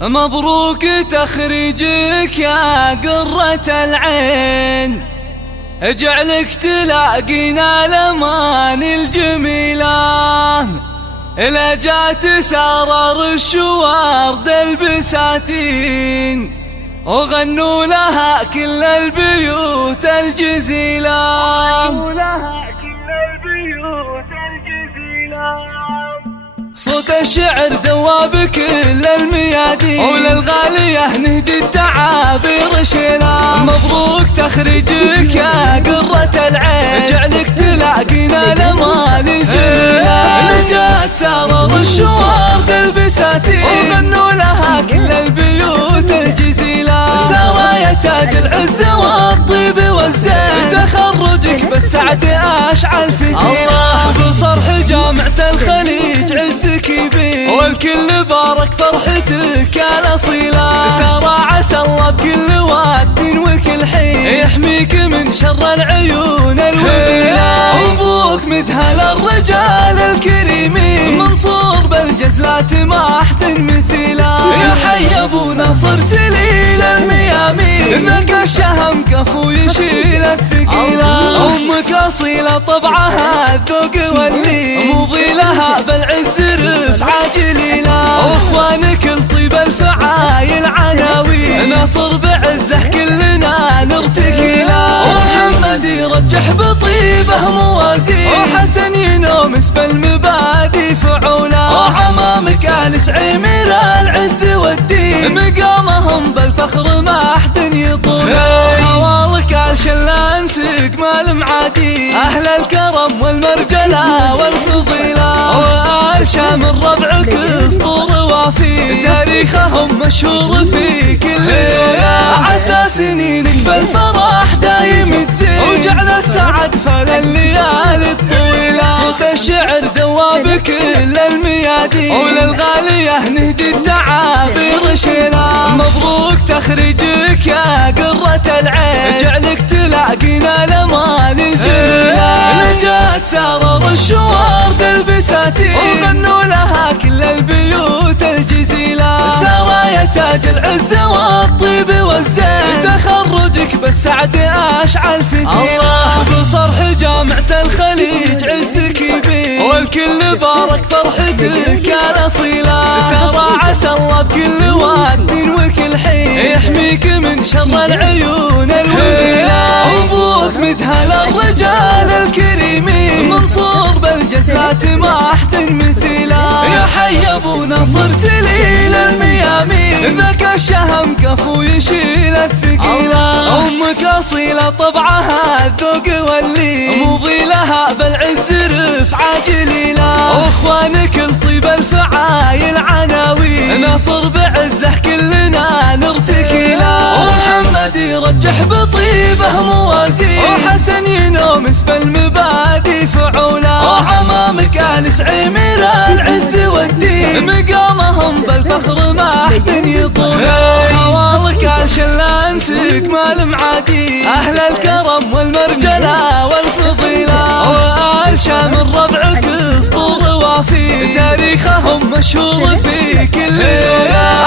مبروك تخريجك يا قرة العين، اجعلك تلاقينا الأمان الجميلة. إلا جات سارر الشوارد البساتين، وغنوا لها كل البيوت الجزيلة. صوت الشعر دواب كل الميادين، وللغالية نهدي التعابير شيلة. مبروك تخريجك يا قرة العين، اجعلك تلاقينا الأمان الجميلة. نجات سارر الشوارد البساتين، وغنوا لها كل البيوت الجزيلة. سارة يا تاج العز والطيب والزين، تخرجك بالسعد أشعل فتيلة. الله بصرح جامعة الخليج عزك يبين، والكل بارك فرحتك يا الأصيلة. سارة عسى الله بكل وقت وكل حين يحميك من شر العيون الوبيلة. أبوك مدهل الرجال الكريمين، منصور بالجزلات ما أحد مثيله. يا حي أبو ناصر سليل الميامين، ذاك الشهم كفو يشيل الثقيلة. أمك أصيلة طبعها الذوق واللين، مضي لها بالعز رفعة جليلة. واخوانك الطيب الفعايل عناوين، ناصر بعزه كلنا نرتكي له. ومحمد يرجح بطيبه موازين، وحسن ينومس بالمبادئ فعوله. وعمامك آل سعيمر العز والدين، مقامهم بالفخر ما أحد يطوله. خوالك آل شلان سقمال معادين، أهل الكرم والمرجلة والفضيلة. وآل شام ربعك اسطور وافي، تاريخهم مشهور في كل دولة. عسى سنينك بالفرح دايم تزين، وجعل السعد فلليالي الطويلة. صوت الشعر دواب كل الميادين، وللغالية نهدي التعابير شيلة. مبروك تخريجك يا قرة العين، اجعلك تلاقينا الأمان الجميلة. نجات سارر الشوارد البساتين، وغنوا لها كل البيوت الجزيلة. سارة يا تاج العز والطيب والزين، تخرجك بالسعد أشعل فتيلة. الله بصرح جامعة الخليج عزك يبين، والكل بارك فرحتك يا الأصيلة. سارة عسى الله بكل وقت وكل حين يحميك من شر العيون الوبيلة. أبوك مدهل الرجال الكريمين، منصور بالجزلات ما أحد مثيله. يا حي أبو ناصر سليل الميامين، ذاك الشهم كفو يشيل الثقيلة. أمك أصيلة طبعها الذوق واللين، مضي لها بالعز رفعة جليلة. واخوانك الطيب الفعايل عناوين، ناصر بعزه كلنا نرتكي له. ومحمد يرجح بطيبه موازين، وحسن ينومس بالمبادئ فعوله. وعمامك آل سعيمر العز والدين، مقامهم بالفخر ما أحد يطوله. خوالك آل شلان سقمال معادين، أهل الكرم والمرجلة والفضيلة. وآل شام ربعك اسطور وافي، تاريخهم مشهور في كل دولة.